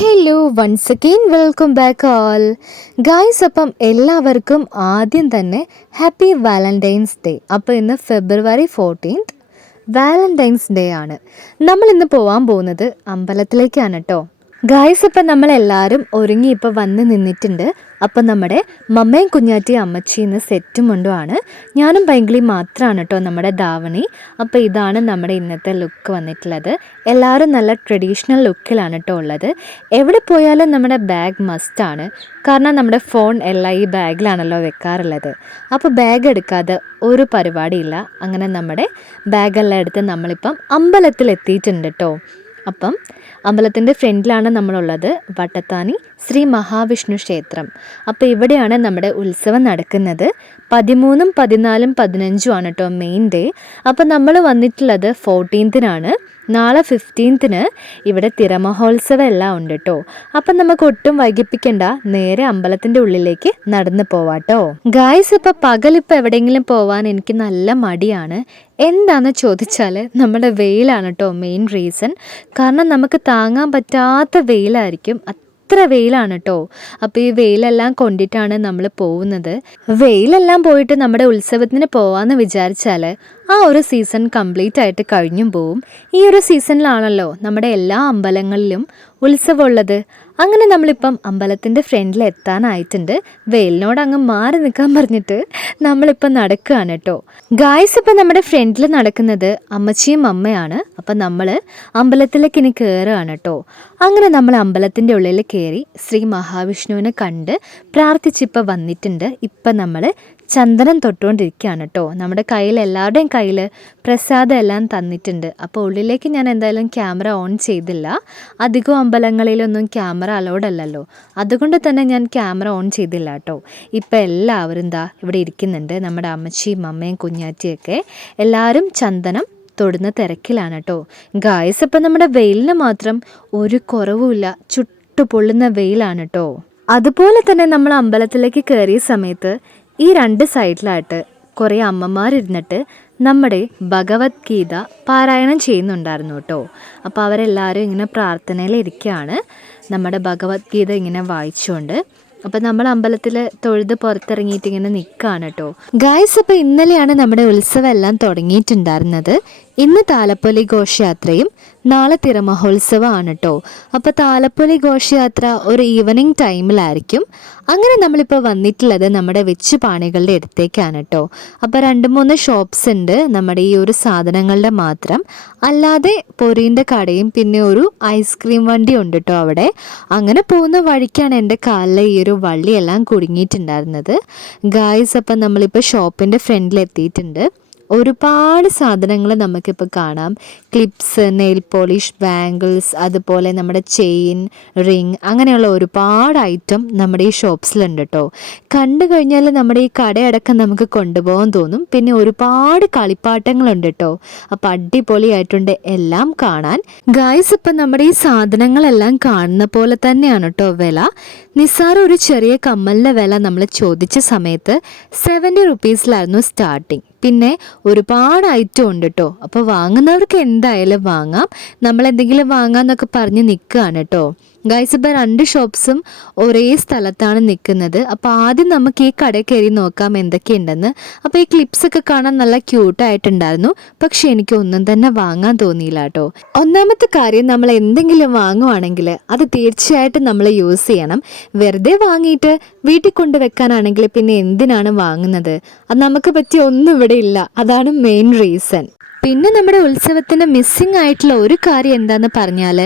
Hello once again welcome back all guys. അപ്പം എല്ലാവർക്കും ആദ്യം തന്നെ ഹാപ്പി വാലന്റൈൻസ് ഡേ. അപ്പോൾ ഇന്ന് ഫെബ്രുവരി 14 വാലന്റൈൻസ് ഡേ ആണ്. നമ്മൾ ഇന്ന് പോകാൻ പോകുന്നത് അമ്പലത്തിലേക്കാണ് കേട്ടോ ഗായ്സ്. ഇപ്പം നമ്മളെല്ലാവരും ഒരുങ്ങി ഇപ്പോൾ വന്ന് നിന്നിട്ടുണ്ട്. അപ്പം നമ്മുടെ മമ്മയും കുഞ്ഞാറ്റി അമ്മച്ചി ഇന്ന് സെറ്റും കൊണ്ടുമാണ്. ഞാനും പൈങ്കിളി മാത്രമാണ് കേട്ടോ നമ്മുടെ ധാവണി. അപ്പോൾ ഇതാണ് നമ്മുടെ ഇന്നത്തെ ലുക്ക് വന്നിട്ടുള്ളത്. എല്ലാവരും നല്ല ട്രഡീഷണൽ ലുക്കിലാണ് കേട്ടോ ഉള്ളത്. എവിടെ പോയാലും നമ്മുടെ ബാഗ് മസ്റ്റാണ്. കാരണം നമ്മുടെ ഫോൺ എല്ലാം ഈ ബാഗിലാണല്ലോ വെക്കാറുള്ളത്. അപ്പോൾ ബാഗ് എടുക്കാതെ ഒരു പരിപാടിയില്ല. അങ്ങനെ നമ്മുടെ ബാഗെല്ലാം എടുത്ത് നമ്മളിപ്പം അമ്പലത്തിൽ എത്തിയിട്ടുണ്ട് കേട്ടോ. അപ്പം അമ്പലത്തിൻ്റെ ഫ്രണ്ടിലാണ് നമ്മളുള്ളത്, വട്ടത്താനി ശ്രീ മഹാവിഷ്ണു ക്ഷേത്രം. അപ്പോൾ ഇവിടെയാണ് നമ്മുടെ ഉത്സവം നടക്കുന്നത്. 13, 14, 15 ആണ് കേട്ടോ മെയിൻ ഡേ. അപ്പോൾ നമ്മൾ വന്നിട്ടുള്ളത് 14-നാണ്. നാളെ 15-ന് ഇവിടെ തിരമഹോത്സവം എല്ലാം ഉണ്ട് കേട്ടോ. അപ്പം നമുക്ക് ഒട്ടും വൈകിപ്പിക്കണ്ട, നേരെ അമ്പലത്തിൻ്റെ ഉള്ളിലേക്ക് നടന്നു പോവാട്ടോ ഗായ്സ്. ഇപ്പോൾ പകലിപ്പോൾ എവിടെയെങ്കിലും പോവാൻ എനിക്ക് നല്ല മടിയാണ്. എന്താണെന്ന് ചോദിച്ചാൽ നമ്മുടെ വെയിലാണ് കേട്ടോ മെയിൻ റീസൺ. കാരണം നമുക്ക് താങ്ങാൻ പറ്റാത്ത വെയിലായിരിക്കും, അത്ര വെയിലാണ് കേട്ടോ. അപ്പോൾ ഈ വെയിലെല്ലാം കൊണ്ടിട്ടാണ് നമ്മൾ പോകുന്നത്. വെയിലെല്ലാം പോയിട്ട് നമ്മുടെ ഉത്സവത്തിന് പോവാമെന്ന് വിചാരിച്ചാൽ ആ ഒരു സീസൺ കംപ്ലീറ്റ് ആയിട്ട് കഴിഞ്ഞും പോവും. ഈ ഒരു സീസണിലാണല്ലോ നമ്മുടെ എല്ലാ അമ്പലങ്ങളിലും ഉത്സവമുള്ളത്. അങ്ങനെ നമ്മളിപ്പം അമ്പലത്തിൻ്റെ ഫ്രണ്ടിൽ എത്താനായിട്ടുണ്ട്. വെയിലിനോട് അങ്ങ് മാറി നിൽക്കാൻ പറഞ്ഞിട്ട് നമ്മളിപ്പം നടക്കുകയാണ് കേട്ടോ ഗായ്സ്. ഇപ്പം നമ്മുടെ ഫ്രണ്ടിൽ നടക്കുന്നത് അമ്മച്ചിയും അമ്മയാണ്. അപ്പം നമ്മൾ അമ്പലത്തിലേക്ക് ഇനി കയറുകയാണ് കേട്ടോ. അങ്ങനെ നമ്മൾ അമ്പലത്തിൻ്റെ ഉള്ളിൽ കയറി ശ്രീ മഹാവിഷ്ണുവിനെ കണ്ട് പ്രാർത്ഥിച്ചിപ്പോൾ വന്നിട്ടുണ്ട്. ഇപ്പം നമ്മൾ ചന്ദനം തൊട്ടുകൊണ്ടിരിക്കുകയാണ് കേട്ടോ. നമ്മുടെ കയ്യിൽ എല്ലാവരുടെയും കയ്യിൽ പ്രസാദം എല്ലാം തന്നിട്ടുണ്ട്. അപ്പോൾ ഉള്ളിലേക്ക് ഞാൻ എന്തായാലും ക്യാമറ ഓൺ ചെയ്തില്ല. അധികം അമ്പലങ്ങളിലൊന്നും ക്യാമറ അലൗഡ് അല്ലല്ലോ, അതുകൊണ്ട് തന്നെ ഞാൻ ക്യാമറ ഓൺ ചെയ്തില്ല കേട്ടോ. ഇപ്പം എല്ലാവരും ഇവിടെ ഇരിക്കുന്നുണ്ട്. നമ്മുടെ അമ്മച്ചിയും അമ്മയും കുഞ്ഞാറ്റിയൊക്കെ എല്ലാവരും ചന്ദനം തൊടുന്ന തിരക്കിലാണ് കേട്ടോ ഗായ്സ്. അപ്പം നമ്മുടെ വെയിലിന് മാത്രം ഒരു കുറവുമില്ല, ചുട്ടു പൊള്ളുന്ന വെയിലാണ് കേട്ടോ. അതുപോലെ തന്നെ നമ്മൾ അമ്പലത്തിലേക്ക് കയറിയ സമയത്ത് ഈ 2 സൈഡിലായിട്ട് കുറേ അമ്മമാരിരുന്നിട്ട് നമ്മുടെ ഭഗവത്ഗീത പാരായണം ചെയ്യുന്നുണ്ടായിരുന്നു കേട്ടോ. അപ്പോൾ അവരെല്ലാവരും ഇങ്ങനെ പ്രാർത്ഥനയിലിരിക്കുകയാണ്, നമ്മുടെ ഭഗവത്ഗീത ഇങ്ങനെ വായിച്ചുകൊണ്ട്. അപ്പം നമ്മൾ അമ്പലത്തിൽ തൊഴുത് പുറത്തിറങ്ങിയിട്ട് ഇങ്ങനെ നിൽക്കുകയാണ് കേട്ടോ ഗായ്സ്. അപ്പോൾ ഇന്നലെയാണ് നമ്മുടെ ഉത്സവം എല്ലാം തുടങ്ങിയിട്ടുണ്ടായിരുന്നത്. ഇന്ന് താലപ്പൊലി ഘോഷയാത്രയും നാളെ തിരമഹോത്സവമാണ് കേട്ടോ. അപ്പോൾ താലപ്പൊലി ഘോഷയാത്ര ഒരു ഈവനിങ് ടൈമിലായിരിക്കും. അങ്ങനെ നമ്മളിപ്പോൾ വന്നിട്ടുള്ളത് നമ്മുടെ വെച്ചുപാണികളുടെ അടുത്തേക്കാണ് കേട്ടോ. അപ്പോൾ 2-3 ഷോപ്സ് ഉണ്ട് നമ്മുടെ ഈ ഒരു സാധനങ്ങളുടെ മാത്രം. അല്ലാതെ പൊരീൻ്റെ കടയും പിന്നെ ഒരു ഐസ്ക്രീം വണ്ടി ഉണ്ട് കേട്ടോ അവിടെ. അങ്ങനെ പോകുന്ന വഴിക്കാണ് എൻ്റെ കാലിലെ ഈ ഒരു വള്ളിയെല്ലാം കുടുങ്ങിയിട്ടുണ്ടായിരുന്നത് ഗായ്സ്. അപ്പം നമ്മളിപ്പോൾ ഷോപ്പിൻ്റെ ഫ്രണ്ടിൽ എത്തിയിട്ടുണ്ട്. ഒരുപാട് സാധനങ്ങൾ നമുക്കിപ്പോൾ കാണാം. ക്ലിപ്സ്, നെയിൽ പോളിഷ്, ബാംഗിൾസ്, അതുപോലെ നമ്മുടെ ചെയിൻ, റിങ്, അങ്ങനെയുള്ള ഒരുപാട് ഐറ്റം നമ്മുടെ ഈ ഷോപ്സിലുണ്ട് കേട്ടോ. കണ്ടു കഴിഞ്ഞാൽ നമ്മുടെ ഈ കടയടക്കം നമുക്ക് കൊണ്ടുപോകാൻ തോന്നും. പിന്നെ ഒരുപാട് കളിപ്പാട്ടങ്ങളുണ്ട് കേട്ടോ. അപ്പോൾ അടിപൊളിയായിട്ടുണ്ട് എല്ലാം കാണാൻ ഗായ്സ്. ഇപ്പം നമ്മുടെ ഈ സാധനങ്ങളെല്ലാം കാണുന്ന പോലെ തന്നെയാണ് കേട്ടോ വില. നിസ്സാര ഒരു ചെറിയ കമ്മലിൻ്റെ വില നമ്മൾ ചോദിച്ച സമയത്ത് 70 റുപ്പീസിലായിരുന്നു സ്റ്റാർട്ടിങ്. പിന്നെ ഒരുപാട് ഐറ്റം ഉണ്ട് കേട്ടോ. അപ്പോൾ വാങ്ങുന്നവർക്ക് എന്തായാലും വാങ്ങാം. നമ്മളെന്തെങ്കിലും വാങ്ങാമെന്നൊക്കെ പറഞ്ഞ് നിൽക്കുകയാണ് കേട്ടോ ഗായ്സ്. ഇപ്പോൾ 2 ഷോപ്സും ഒരേ സ്ഥലത്താണ് നിൽക്കുന്നത്. അപ്പോൾ ആദ്യം നമുക്ക് ഈ കടയിൽ കയറി നോക്കാം എന്തൊക്കെയുണ്ടെന്ന്. അപ്പോൾ ഈ ക്ലിപ്സൊക്കെ കാണാൻ നല്ല ക്യൂട്ടായിട്ടുണ്ടായിരുന്നു. പക്ഷെ എനിക്ക് ഒന്നും തന്നെ വാങ്ങാൻ തോന്നിയില്ല കേട്ടോ. ഒന്നാമത്തെ കാര്യം, നമ്മൾ എന്തെങ്കിലും വാങ്ങുവാണെങ്കിൽ അത് തീർച്ചയായിട്ടും നമ്മൾ യൂസ് ചെയ്യണം. വെറുതെ വാങ്ങിയിട്ട് വീട്ടിൽ കൊണ്ടുവെക്കാനാണെങ്കിൽ പിന്നെ എന്തിനാണ് വാങ്ങുന്നത്? അത് നമുക്ക് പറ്റിയ ഒന്നും ഇവിടെ ഇല്ല. അതാണ് മെയിൻ റീസൺ. പിന്നെ നമ്മുടെ ഉത്സവത്തിന് മിസ്സിങ് ആയിട്ടുള്ള ഒരു കാര്യം എന്താണെന്ന് പറഞ്ഞാൽ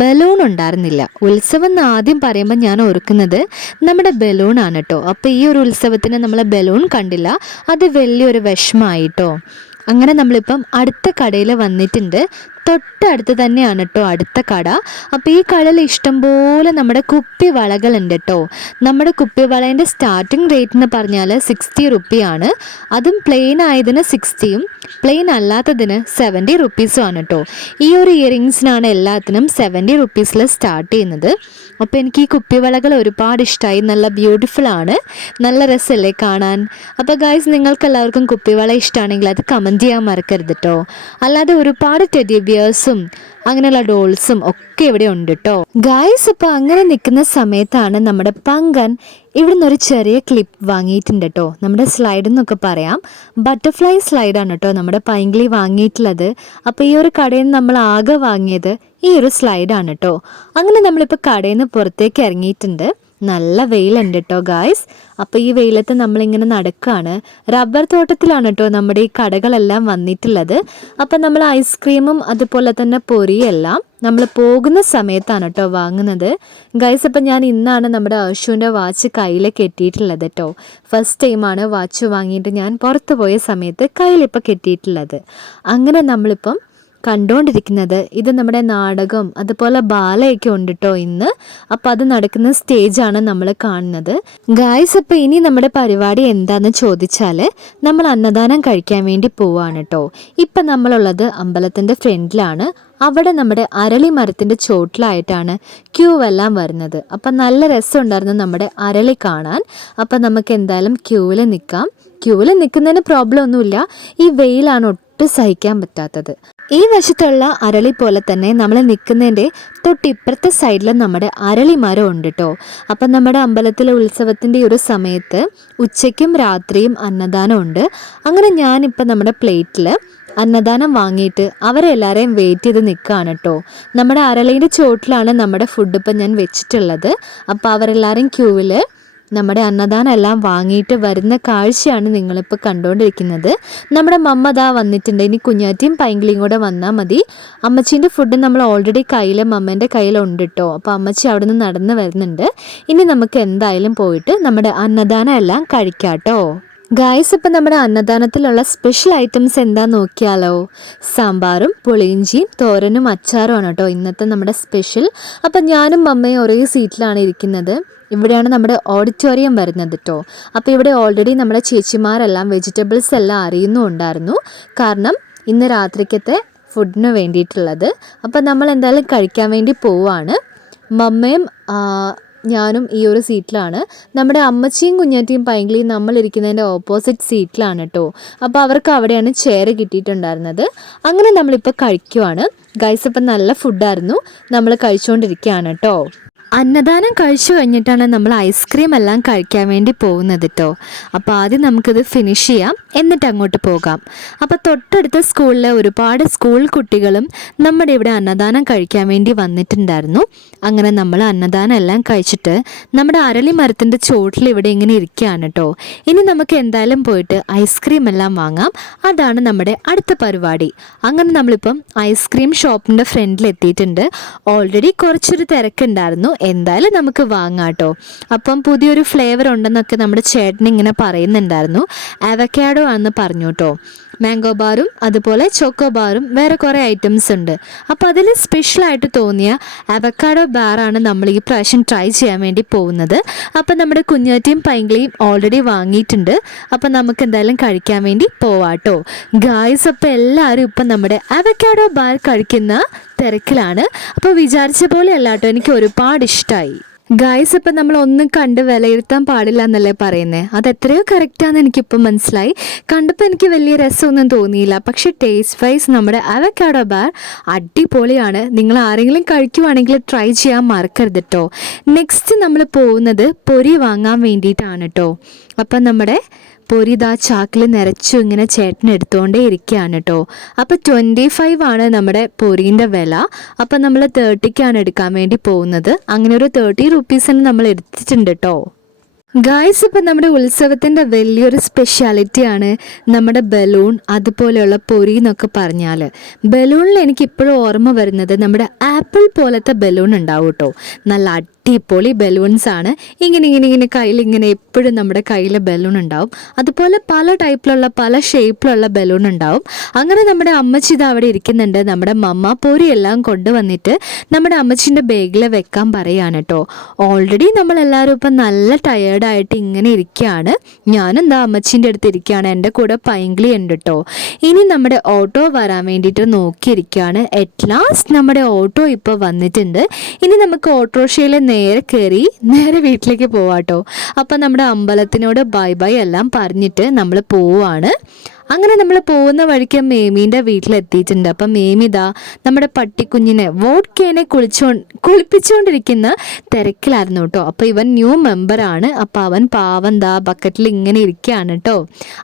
ബലൂൺ ഉണ്ടായിരുന്നില്ല. ഉത്സവം എന്ന് ആദ്യം പറയുമ്പോൾ ഞാൻ ഓർക്കുന്നത് നമ്മുടെ ബലൂണാണ് കേട്ടോ. അപ്പോൾ ഈ ഒരു ഉത്സവത്തിന് നമ്മൾ ബലൂൺ കണ്ടില്ല, അത് വലിയൊരു വിഷമമായിട്ടോ. അങ്ങനെ നമ്മളിപ്പം അടുത്ത കടയിൽ വന്നിട്ടുണ്ട്. തൊട്ടടുത്ത് തന്നെയാണ് കേട്ടോ അടുത്ത കട. അപ്പോൾ ഈ കടയിൽ ഇഷ്ടംപോലെ നമ്മുടെ കുപ്പി വളകളുണ്ട് കേട്ടോ. നമ്മുടെ കുപ്പി വളേൻ്റെ സ്റ്റാർട്ടിങ് റേറ്റ് എന്ന് പറഞ്ഞാൽ 60 റുപ്പിയാണ്. അതും പ്ലെയിൻ ആയതിന് 60യും പ്ലെയിൻ അല്ലാത്തതിന് 70 റുപ്പീസും ആണ് കേട്ടോ. ഈ ഒരു ഇയറിങ്സിനാണ് എല്ലാത്തിനും 70 റുപ്പീസിൽ സ്റ്റാർട്ട് ചെയ്യുന്നത്. അപ്പോൾ എനിക്ക് ഈ കുപ്പിവളകൾ ഒരുപാട് ഇഷ്ടമായി. നല്ല ബ്യൂട്ടിഫുൾ ആണ്, നല്ല രസമല്ലേ കാണാൻ. അപ്പോൾ ഗായ്സ്, നിങ്ങൾക്ക് എല്ലാവർക്കും കുപ്പിവള ഇഷ്ടമാണെങ്കിൽ അത് കമൻറ്റ് ചെയ്യാൻ മറക്കരുത് കേട്ടോ. അല്ലാതെ ഒരുപാട് ടെഡി ബിയേഴ്സും അങ്ങനെയുള്ള ഡോൾസും ഒക്കെ ഇവിടെ ഉണ്ട് കേട്ടോ ഗായ്സ്. അപ്പോൾ അങ്ങനെ നിൽക്കുന്ന സമയത്താണ് നമ്മുടെ പങ്കൻ ഇവിടെ നിന്നൊരു ചെറിയ ക്ലിപ്പ് വാങ്ങിയിട്ടുണ്ട് കേട്ടോ. നമ്മുടെ സ്ലൈഡ് എന്നൊക്കെ പറയാം, ബട്ടർഫ്ലൈ സ്ലൈഡാണ് കേട്ടോ നമ്മുടെ പൈങ്കിളി വാങ്ങിയിട്ടുള്ളത്. അപ്പോൾ ഈ ഒരു കടയിൽ നിന്ന് നമ്മൾ ആകെ വാങ്ങിയത് ഈ ഒരു സ്ലൈഡാണ് കേട്ടോ. അങ്ങനെ നമ്മളിപ്പോൾ കടയിൽ നിന്ന് പുറത്തേക്ക് ഇറങ്ങിയിട്ടുണ്ട്. നല്ല വെയിലുണ്ട് കേട്ടോ ഗായ്സ്. അപ്പോൾ ഈ വെയിലത്ത് നമ്മളിങ്ങനെ നടക്കുകയാണ്. റബ്ബർ തോട്ടത്തിലാണ് കേട്ടോ നമ്മുടെ ഈ കടകളെല്ലാം വന്നിട്ടുള്ളത്. അപ്പം നമ്മൾ ഐസ്ക്രീമും അതുപോലെ തന്നെ പൊരിയെല്ലാം നമ്മൾ പോകുന്ന സമയത്താണ് കേട്ടോ വാങ്ങുന്നത് ഗൈസ്. അപ്പം ഞാൻ ഇന്നാണ് നമ്മുടെ അശുവിൻ്റെ വാച്ച് കയ്യിൽ കെട്ടിയിട്ടുള്ളത് കേട്ടോ. ഫസ്റ്റ് ടൈമാണ് വാച്ച് വാങ്ങിയിട്ട് ഞാൻ പുറത്ത് പോയ സമയത്ത് കയ്യിലിപ്പോൾ കെട്ടിയിട്ടുള്ളത്. അങ്ങനെ നമ്മളിപ്പം കണ്ടുകൊണ്ടിരിക്കുന്നത് ഇത് നമ്മുടെ നാടകം അതുപോലെ ബാലയൊക്കെ ഉണ്ട് കേട്ടോ ഇന്ന്. അപ്പം അത് നടക്കുന്ന സ്റ്റേജാണ് നമ്മൾ കാണുന്നത് ഗായ്സ്. അപ്പം ഇനി നമ്മുടെ പരിപാടി എന്താണെന്ന് ചോദിച്ചാൽ നമ്മൾ അന്നദാനം കഴിക്കാൻ വേണ്ടി പോവാണ് കേട്ടോ. ഇപ്പം നമ്മളുള്ളത് അമ്പലത്തിൻ്റെ ഫ്രണ്ടിലാണ്. അവിടെ നമ്മുടെ അരളി മരത്തിൻ്റെ ചോട്ടിലായിട്ടാണ് ക്യൂ എല്ലാം വരുന്നത്. അപ്പം നല്ല രസമുണ്ടായിരുന്നു നമ്മുടെ അരളി കാണാൻ. അപ്പം നമുക്ക് എന്തായാലും ക്യൂവിൽ നിൽക്കാം. ക്യൂവിൽ നിൽക്കുന്നതിന് പ്രോബ്ലം ഒന്നുമില്ല, ഈ വെയിലാണ് ഒട്ടും സഹിക്കാൻ പറ്റാത്തത്. ഈ വശത്തുള്ള അരളി പോലെ തന്നെ നമ്മൾ നിൽക്കുന്നതിൻ്റെ തൊട്ടിപ്പുറത്തെ സൈഡിൽ നമ്മുടെ അരളി മരം ഉണ്ട് കേട്ടോ. അപ്പം നമ്മുടെ അമ്പലത്തിലെ ഉത്സവത്തിൻ്റെ ഒരു സമയത്ത് ഉച്ചയ്ക്കും രാത്രിയും അന്നദാനം ഉണ്ട്. അങ്ങനെ ഞാനിപ്പോൾ നമ്മുടെ പ്ലേറ്റിൽ അന്നദാനം വാങ്ങിയിട്ട് അവരെല്ലാവരെയും വെയിറ്റ് ചെയ്ത് നിൽക്കുകയാണ് കേട്ടോ. നമ്മുടെ അരളീൻ്റെ ചോട്ടിലാണ് നമ്മുടെ ഫുഡ് ഇപ്പം ഞാൻ വെച്ചിട്ടുള്ളത്. അപ്പോൾ അവരെല്ലാവരും ക്യൂവിൽ നമ്മുടെ അന്നദാനം എല്ലാം വാങ്ങിയിട്ട് വരുന്ന കാഴ്ചയാണ് നിങ്ങളിപ്പോൾ കണ്ടുകൊണ്ടിരിക്കുന്നത്. നമ്മുടെ മമ്മ ദാ വന്നിട്ടുണ്ട്. ഇനി കുഞ്ഞാറ്റിയും പൈങ്കിളിയും കൂടെ വന്നാൽ മതി. അമ്മച്ചീൻ്റെ ഫുഡ് നമ്മൾ ഓൾറെഡി കയ്യിൽ മമ്മേൻ്റെ കയ്യിലുണ്ട് കേട്ടോ. അപ്പോൾ അമ്മച്ചി അവിടെ നിന്ന് നടന്ന് വരുന്നുണ്ട്. ഇനി നമുക്ക് എന്തായാലും പോയിട്ട് നമ്മുടെ അന്നദാനം എല്ലാം കഴിക്കാം കേട്ടോ ഗായ്സ്. ഇപ്പം നമ്മുടെ അന്നദാനത്തിലുള്ള സ്പെഷ്യൽ ഐറ്റംസ് എന്താണെന്ന് നോക്കിയാലോ. സാമ്പാറും പുളിയിഞ്ചിയും തോരനും അച്ചാറും ആണ് കേട്ടോ ഇന്നത്തെ നമ്മുടെ സ്പെഷ്യൽ. അപ്പം ഞാനും മമ്മയും ഒരേ സീറ്റിലാണ് ഇരിക്കുന്നത്. ഇവിടെയാണ് നമ്മുടെ ഓഡിറ്റോറിയം വരുന്നത് കേട്ടോ. അപ്പോൾ ഇവിടെ ഓൾറെഡി നമ്മുടെ ചേച്ചിമാരെല്ലാം വെജിറ്റബിൾസ് എല്ലാം അറിയുന്നുണ്ടായിരുന്നു, കാരണം ഇന്ന് രാത്രിക്കത്തെ ഫുഡിന് വേണ്ടിയിട്ടുള്ളത്. അപ്പം നമ്മൾ എന്തായാലും കഴിക്കാൻ വേണ്ടി പോവുകയാണ്. മമ്മയും ഞാനും ഈ ഒരു സീറ്റിലാണ്. നമ്മുടെ അമ്മച്ചിയും കുഞ്ഞാറ്റിയും പൈങ്കിളിയും നമ്മളിരിക്കുന്നതിൻ്റെ ഓപ്പോസിറ്റ് സീറ്റിലാണ് കേട്ടോ. അപ്പോൾ അവർക്ക് അവിടെയാണ് ചെയർ കിട്ടിയിട്ടുണ്ടായിരുന്നത്. അങ്ങനെ നമ്മളിപ്പോൾ കഴിക്കുവാണ് ഗൈസ്. അപ്പം നല്ല ഫുഡായിരുന്നു, നമ്മൾ കഴിച്ചുകൊണ്ടിരിക്കുകയാണ് കേട്ടോ. അന്നദാനം കഴിച്ചു കഴിഞ്ഞിട്ടാണ് നമ്മൾ ഐസ്ക്രീം എല്ലാം കഴിക്കാൻ വേണ്ടി പോകുന്നത് കേട്ടോ. അപ്പോൾ ആദ്യം നമുക്കിത് ഫിനിഷ് ചെയ്യാം, എന്നിട്ട് അങ്ങോട്ട് പോകാം. അപ്പോൾ തൊട്ടടുത്ത സ്കൂളിലെ ഒരുപാട് സ്കൂൾ കുട്ടികളും നമ്മുടെ ഇവിടെ അന്നദാനം കഴിക്കാൻ വേണ്ടി വന്നിട്ടുണ്ടായിരുന്നു. അങ്ങനെ നമ്മൾ അന്നദാനം എല്ലാം കഴിച്ചിട്ട് നമ്മുടെ അരളി മരത്തിൻ്റെ ചോട്ടിൽ ഇവിടെ ഇങ്ങനെ ഇരിക്കുകയാണ് കേട്ടോ. ഇനി നമുക്ക് എന്തായാലും പോയിട്ട് ഐസ്ക്രീം എല്ലാം വാങ്ങാം. അതാണ് നമ്മുടെ അടുത്ത പരിപാടി. അങ്ങനെ നമ്മളിപ്പം ഐസ്ക്രീം ഷോപ്പിൻ്റെ ഫ്രണ്ടിൽ എത്തിയിട്ടുണ്ട്. ഓൾറെഡി കുറച്ചൊരു തിരക്കുണ്ടായിരുന്നു, എന്തായാലും നമുക്ക് വാങ്ങാം കേട്ടോ. അപ്പം പുതിയൊരു ഫ്ലേവർ ഉണ്ടെന്നൊക്കെ നമ്മുടെ ചേട്ടൻ ഇങ്ങനെ പറയുന്നുണ്ടായിരുന്നു. അവക്കാഡോ ആണെന്ന് പറഞ്ഞു കേട്ടോ. മാംഗോ ബാറും അതുപോലെ ചോക്കോ ബാറും വേറെ കുറേ ഐറ്റംസ് ഉണ്ട്. അപ്പോൾ അതിൽ സ്പെഷ്യലായിട്ട് തോന്നിയ അവക്കാഡോ ബാറാണ് നമ്മൾ ഈ പ്രാവശ്യം ട്രൈ ചെയ്യാൻ വേണ്ടി പോകുന്നത്. അപ്പം നമ്മുടെ കുഞ്ഞാറ്റിയും പൈങ്കിളിയും ഓൾറെഡി വാങ്ങിയിട്ടുണ്ട്. അപ്പം നമുക്ക് എന്തായാലും കഴിക്കാൻ വേണ്ടി പോവാട്ടോ ഗായ്സ്. അപ്പോൾ എല്ലാവരും ഇപ്പം നമ്മുടെ അവക്കാഡോ ബാർ കഴിക്കുന്ന തിരക്കിലാണ്. അപ്പോൾ വിചാരിച്ച പോലെ അല്ല കേട്ടോ, എനിക്ക് ഒരുപാട് ഇഷ്ടമായി ഗായ്സ്. ഇപ്പം നമ്മൾ ഒന്നും കണ്ട് വിലയിരുത്താൻ പാടില്ല എന്നല്ലേ പറയുന്നത്. അത് എത്രയോ കറക്റ്റാണെന്ന് എനിക്കിപ്പം മനസ്സിലായി. കണ്ടപ്പോൾ എനിക്ക് വലിയ രസമൊന്നും തോന്നിയില്ല, പക്ഷേ ടേസ്റ്റ് വൈസ് നമ്മുടെ അവക്കാഡോ ബാർ അടിപൊളിയാണ്. നിങ്ങൾ ആരെങ്കിലും കഴിക്കുവാണെങ്കിൽ ട്രൈ ചെയ്യാൻ മറക്കരുത് കേട്ടോ. നെക്സ്റ്റ് നമ്മൾ പോകുന്നത് പൊരി വാങ്ങാൻ വേണ്ടിയിട്ടാണ് കേട്ടോ. അപ്പം നമ്മുടെ പൊരി ഇതാ ചാക്കിൽ നിറച്ചു ഇങ്ങനെ ചേട്ടൻ എടുത്തുകൊണ്ടേ ഇരിക്കുകയാണ് കേട്ടോ. അപ്പോൾ 25 ആണ് നമ്മുടെ പൊരീൻ്റെ വില. അപ്പം നമ്മൾ 30ക്കാണ് എടുക്കാൻ വേണ്ടി പോകുന്നത്. അങ്ങനെ ഒരു 30 റുപ്പീസിന് നമ്മൾ എടുത്തിട്ടുണ്ട് കേട്ടോ ഗായ്സ്. ഇപ്പം നമ്മുടെ ഉത്സവത്തിൻ്റെ വലിയൊരു സ്പെഷ്യാലിറ്റിയാണ് നമ്മുടെ ബലൂൺ അതുപോലെയുള്ള പൊരി എന്നൊക്കെ പറഞ്ഞാൽ. ബലൂണിൽ എനിക്കിപ്പോഴും ഓർമ്മ വരുന്നത് നമ്മുടെ ആപ്പിൾ പോലത്തെ ബലൂൺ ഉണ്ടാവും കേട്ടോ. നല്ല അടിപൊളി ബലൂൺസ് ആണ്. ഇങ്ങനെ കയ്യിൽ ഇങ്ങനെ എപ്പോഴും നമ്മുടെ കയ്യിൽ ബലൂൺ ഉണ്ടാവും. അതുപോലെ പല ടൈപ്പിലുള്ള പല ഷേപ്പിലുള്ള ബലൂൺ ഉണ്ടാവും. അങ്ങനെ നമ്മുടെ അമ്മച്ചി ഇത് അവിടെ ഇരിക്കുന്നുണ്ട്. നമ്മുടെ മമ്മ പൊരി എല്ലാം കൊണ്ടുവന്നിട്ട് നമ്മുടെ അമ്മച്ചിൻ്റെ ബാഗിൽ വെക്കാൻ പറയുകയാണ് കേട്ടോ. ഓൾറെഡി നമ്മളെല്ലാവരും ഇപ്പം നല്ല ടയേർഡായിട്ട് ഇങ്ങനെ ഇരിക്കുകയാണ്. ഞാനെന്താ അമ്മച്ചീൻ്റെ അടുത്ത് ഇരിക്കുകയാണ്. എൻ്റെ കൂടെ പൈങ്കിളി ഉണ്ട് കേട്ടോ. ഇനി നമ്മുടെ ഓട്ടോ വരാൻ വേണ്ടിയിട്ട് നോക്കിയിരിക്കുകയാണ്. അറ്റ് ലാസ്റ്റ് നമ്മുടെ ഓട്ടോ ഇപ്പോൾ വന്നിട്ടുണ്ട്. ഇനി നമുക്ക് ഓട്ടോറിക്ഷയിൽ നേരെ കയറി നേരെ വീട്ടിലേക്ക് പോവാട്ടോ. അപ്പം നമ്മുടെ അമ്പലത്തിനോട് ബൈ ബൈ എല്ലാം പറഞ്ഞിട്ട് നമ്മൾ പോവാണ്. അങ്ങനെ നമ്മൾ പോകുന്ന വഴിക്ക് മേമീൻ്റെ വീട്ടിലെത്തിയിട്ടുണ്ട്. അപ്പം മേമി ഇതാ നമ്മുടെ പട്ടിക്കുഞ്ഞിനെ വോഡ്കേനെ കുളിപ്പിച്ചുകൊണ്ടിരിക്കുന്ന തിരക്കിലായിരുന്നു കേട്ടോ. അപ്പോൾ ഇവൻ ന്യൂ മെമ്പറാണ്. അപ്പോൾ അവൻ പാവം ദാ ബക്കറ്റിൽ ഇങ്ങനെ ഇരിക്കുകയാണ് കേട്ടോ.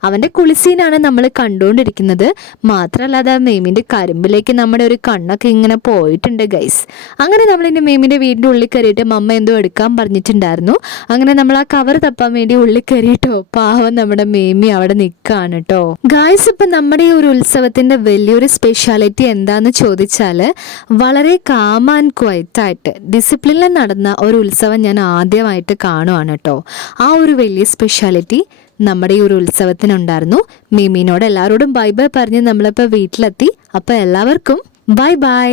അവൻ്റെ കുളിസീനാണ് നമ്മൾ കണ്ടുകൊണ്ടിരിക്കുന്നത്. മാത്രമല്ല മേമിൻ്റെ കരിമ്പിലേക്ക് നമ്മുടെ ഒരു കണ്ണൊക്കെ ഇങ്ങനെ പോയിട്ടുണ്ട് ഗൈസ്. അങ്ങനെ നമ്മളിൻ്റെ മേമിൻ്റെ വീടിൻ്റെ ഉള്ളിൽ കയറിയിട്ട് മമ്മ എന്തോ എടുക്കാൻ പറഞ്ഞിട്ടുണ്ടായിരുന്നു. അങ്ങനെ നമ്മൾ ആ കവർ തപ്പാൻ വേണ്ടി ഉള്ളിൽ കയറിയിട്ടോ. പാവം നമ്മുടെ മേമി അവിടെ നിൽക്കുകയാണ് കേട്ടോ. ഗായ്സ്, ഇപ്പം നമ്മുടെ ഈ ഒരു ഉത്സവത്തിൻ്റെ വലിയൊരു സ്പെഷ്യാലിറ്റി എന്താണെന്ന് ചോദിച്ചാൽ വളരെ കാം ആൻഡ് ക്വയറ്റായിട്ട് ഡിസിപ്ലിനിൽ നടന്ന ഒരു ഉത്സവം ഞാൻ ആദ്യമായിട്ട് കാണുവാണ് കേട്ടോ. ആ ഒരു വലിയ സ്പെഷ്യാലിറ്റി നമ്മുടെ ഈ ഒരു ഉത്സവത്തിനുണ്ടായിരുന്നു. മേമിനോട് എല്ലാവരോടും ബൈ ബൈ പറഞ്ഞ് നമ്മളിപ്പോൾ വീട്ടിലെത്തി. അപ്പോൾ എല്ലാവർക്കും ബൈ ബൈ.